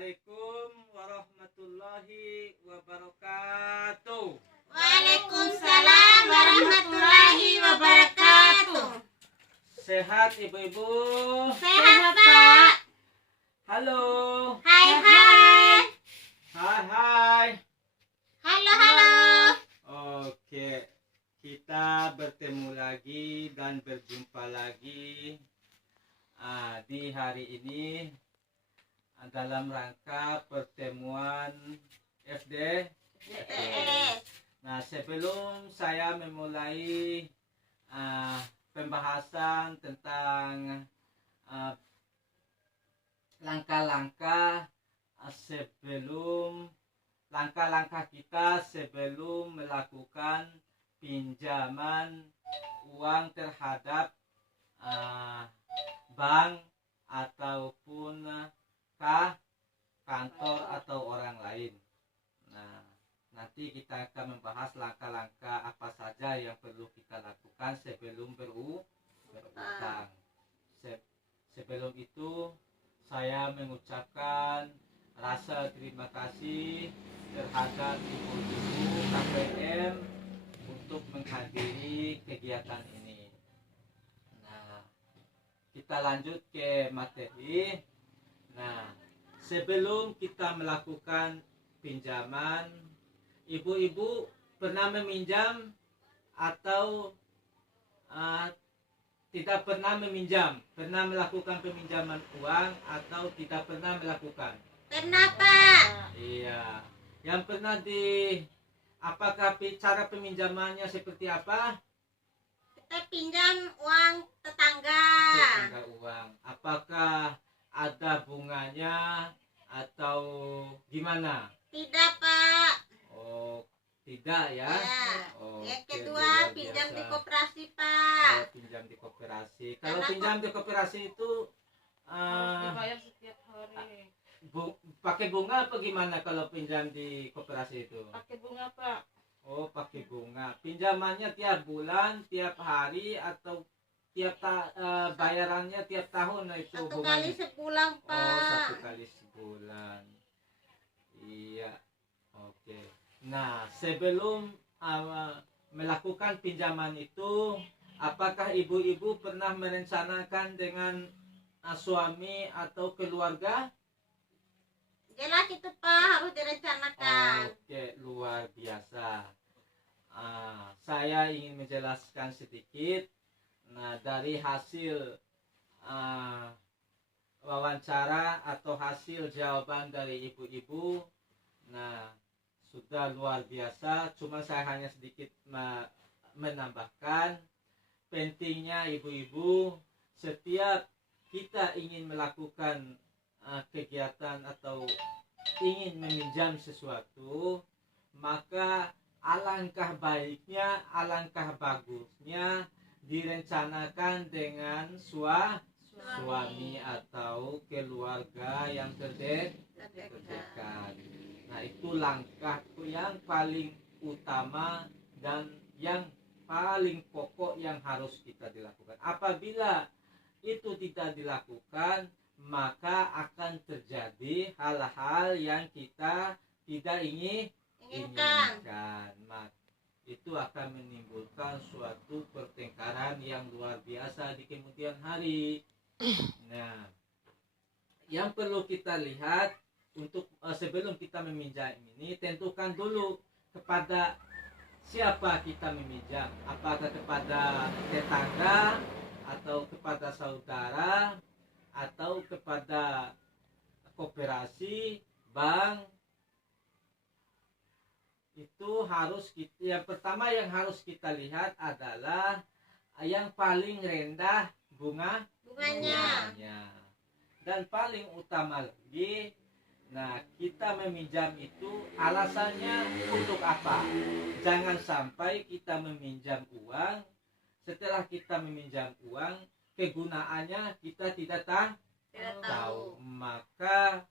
Assalamualaikum warahmatullahi wabarakatuh. Waalaikumsalam warahmatullahi wabarakatuh. Sehat ibu-ibu? Sehat, Pak. Halo. Hai, hai. Hai, hai. Halo, halo. Oke, kita bertemu lagi dan berjumpa lagi di hari ini dalam rangka pertemuan FD. Nah, sebelum saya memulai pembahasan tentang langkah-langkah kita sebelum melakukan pinjaman uang terhadap bank ataupun kantor atau orang lain. Nah, nanti kita akan membahas langkah-langkah apa saja yang perlu kita lakukan sebelum berutang. Sebelum itu, saya mengucapkan rasa terima kasih terhadap ibu-ibu KPM untuk menghadiri kegiatan ini. Nah, kita lanjut ke materi. Nah, sebelum kita melakukan pinjaman, ibu-ibu pernah meminjam atau tidak pernah meminjam? Pernah melakukan peminjaman uang atau tidak pernah melakukan? Pernah, Pak. Iya. Yang pernah apakah cara peminjamannya seperti apa? Kita pinjam uang tetangga. Tetangga uang. Apakah ada bunganya atau gimana? Tidak, Pak. Oh, tidak ya. Yang Oke, kedua, luar pinjam biasa. di koperasi, Pak. Pinjam di koperasi. Kalau Karena pinjam di koperasi itu dibayar setiap hari. pakai bunga apa gimana kalau pinjam di koperasi itu? Pakai bunga, Pak. Oh, pakai bunga. Pinjamannya tiap bulan, tiap hari atau bayarannya tiap tahun itu Satu bunganya? kali sebulan, Oh, Pak. satu kali sebulan. Iya. Oke. Nah, sebelum melakukan pinjaman itu, apakah ibu-ibu pernah merencanakan dengan suami atau keluarga? Jelas itu, Pak, harus direncanakan. Oke, luar biasa. Saya ingin menjelaskan sedikit. Nah, dari hasil wawancara atau hasil jawaban dari ibu-ibu, nah sudah luar biasa. Cuma saya hanya sedikit menambahkan pentingnya ibu-ibu setiap kita ingin melakukan kegiatan atau ingin meminjam sesuatu, maka alangkah baiknya, alangkah bagusnya direncanakan dengan suami atau keluarga yang terdekat. Nah, itu langkah yang paling utama dan yang paling pokok yang harus kita dilakukan. Apabila itu tidak dilakukan, maka akan terjadi hal-hal yang kita tidak inginkan. Itu akan menimbulkan suatu pertengkaran yang luar biasa di kemudian hari. Nah, yang perlu kita lihat untuk sebelum kita meminjam ini, tentukan dulu kepada siapa kita meminjam. Apakah kepada tetangga atau kepada saudara atau kepada koperasi, bank. Itu harus yang pertama yang harus kita lihat adalah yang paling rendah bunganya. Dan paling utama lagi, nah, kita meminjam itu alasannya untuk apa? Jangan sampai kita meminjam uang, setelah kita meminjam uang, kegunaannya kita tidak tahu. Maka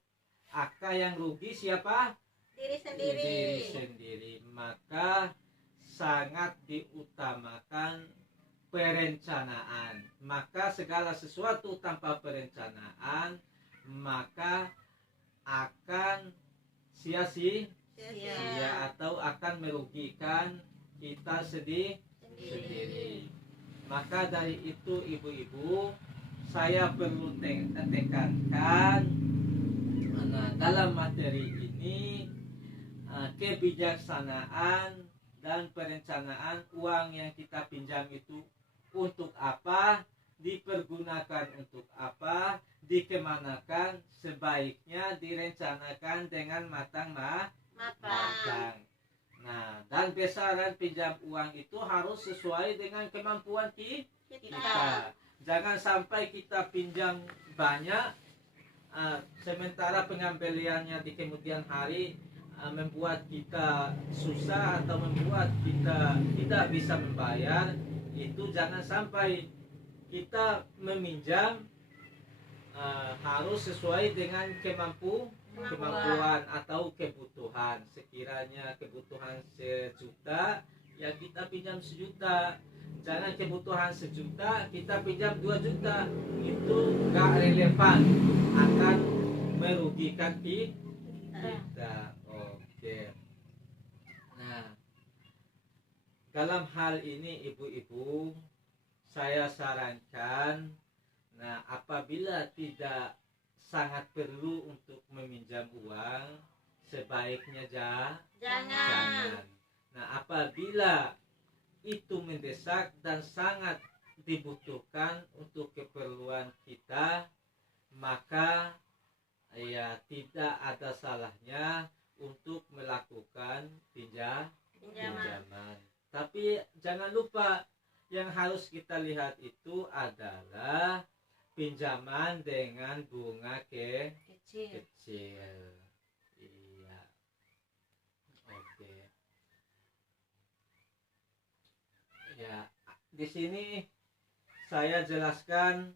yang rugi siapa? Diri sendiri. Maka sangat diutamakan perencanaan. Maka segala sesuatu tanpa perencanaan maka akan sia-sia atau akan merugikan kita sendiri. Maka dari itu ibu-ibu, saya perlu tekankan dalam materi ini kebijaksanaan dan perencanaan uang yang kita pinjam itu untuk apa, dipergunakan untuk apa, dikemanakan, sebaiknya direncanakan dengan matang. Nah, dan besaran pinjam uang itu harus sesuai dengan kemampuan kita. Jangan sampai kita pinjam banyak, sementara pengembaliannya di kemudian hari membuat kita susah atau membuat kita tidak bisa membayar. Itu jangan sampai. Kita meminjam harus sesuai dengan kemampuan atau kebutuhan. Sekiranya kebutuhan 1 juta, ya kita pinjam 1 juta. Jangan kebutuhan 1 juta kita pinjam 2 juta. Itu gak relevan, akan merugikan kita. Oke. Nah, dalam hal ini ibu-ibu, saya sarankan, nah apabila tidak sangat perlu untuk meminjam uang, sebaiknya jangan. Nah, apabila itu mendesak dan sangat dibutuhkan untuk keperluan kita, maka ya tidak ada salahnya untuk melakukan pinjaman. Tapi jangan lupa, yang harus kita lihat itu adalah pinjaman dengan bunga kecil. Iya. Oke. Ya, di sini saya jelaskan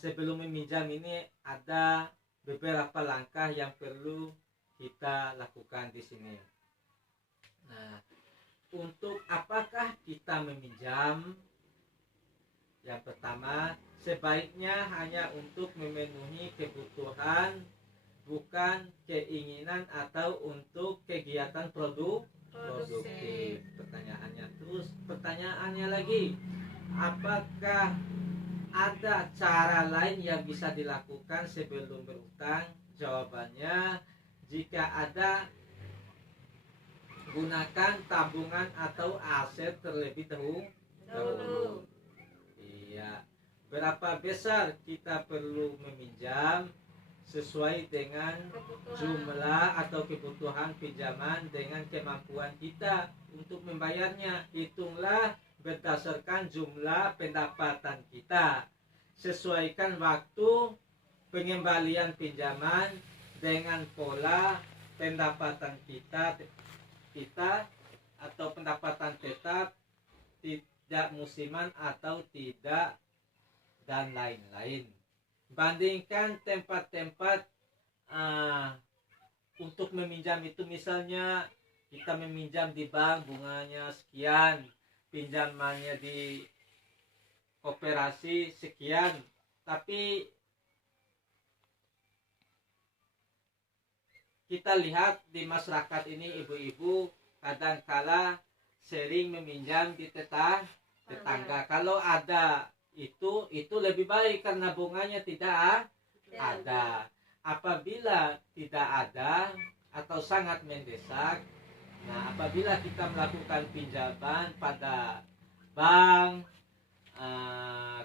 sebelum meminjam ini ada beberapa langkah yang perlu kita lakukan di sini. Nah, untuk apakah kita meminjam? Yang pertama, sebaiknya hanya untuk memenuhi kebutuhan, bukan keinginan atau untuk kegiatan produktif. Pertanyaannya lagi, apakah ada cara lain yang bisa dilakukan sebelum berutang? Jawabannya, jika ada, gunakan tabungan atau aset terlebih dahulu. Iya. Berapa besar kita perlu meminjam sesuai dengan jumlah atau kebutuhan pinjaman dengan kemampuan kita untuk membayarnya. Hitunglah berdasarkan jumlah pendapatan kita. Sesuaikan waktu pengembalian pinjaman dengan pola pendapatan kita atau pendapatan tetap, tidak musiman atau tidak, dan lain-lain. Bandingkan tempat-tempat untuk meminjam itu, misalnya kita meminjam di bank bunganya sekian, pinjamannya di koperasi sekian, tapi kita lihat di masyarakat ini ibu-ibu kadangkala sering meminjam di tetangga. Kalau ada itu lebih baik karena bunganya tidak ada. Apabila tidak ada atau sangat mendesak, nah apabila kita melakukan pinjaman pada bank,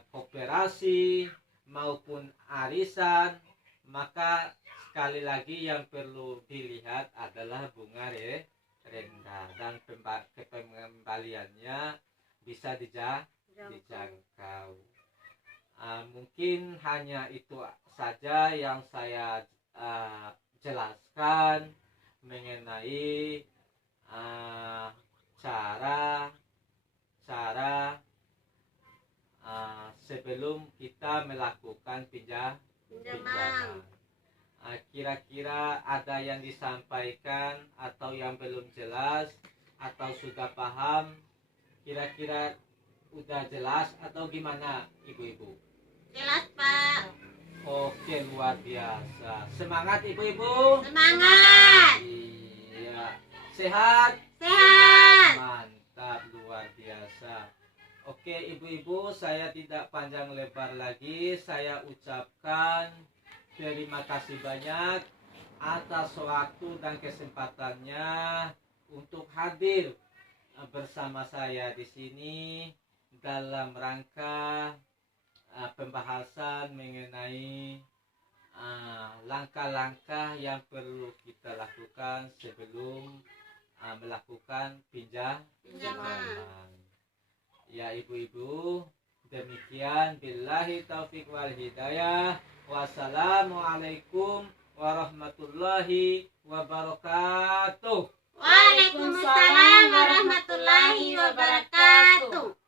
koperasi maupun arisan, maka sekali lagi yang perlu dilihat adalah bunga rendah dan pengembaliannya bisa dijangkau. Mungkin hanya itu saja yang saya jelaskan mengenai cara sebelum kita melakukan pinjaman. Kira-kira ada yang disampaikan atau yang belum jelas atau sudah paham? Kira-kira udah jelas atau gimana ibu-ibu? Jelas Pak. Oke, luar biasa. Semangat ibu-ibu. Semangat. Iya. Sehat. Sehat. Mantap, luar biasa. Oke, ibu-ibu, saya tidak panjang lebar lagi. Saya ucapkan terima kasih banyak atas waktu dan kesempatannya untuk hadir bersama saya di sini dalam rangka pembahasan mengenai langkah-langkah yang perlu kita lakukan sebelum melakukan pinjaman. Ya ibu-ibu, demikian billahi taufik wal hidayah. Wassalamualaikum warahmatullahi wabarakatuh. Waalaikumsalam warahmatullahi wabarakatuh.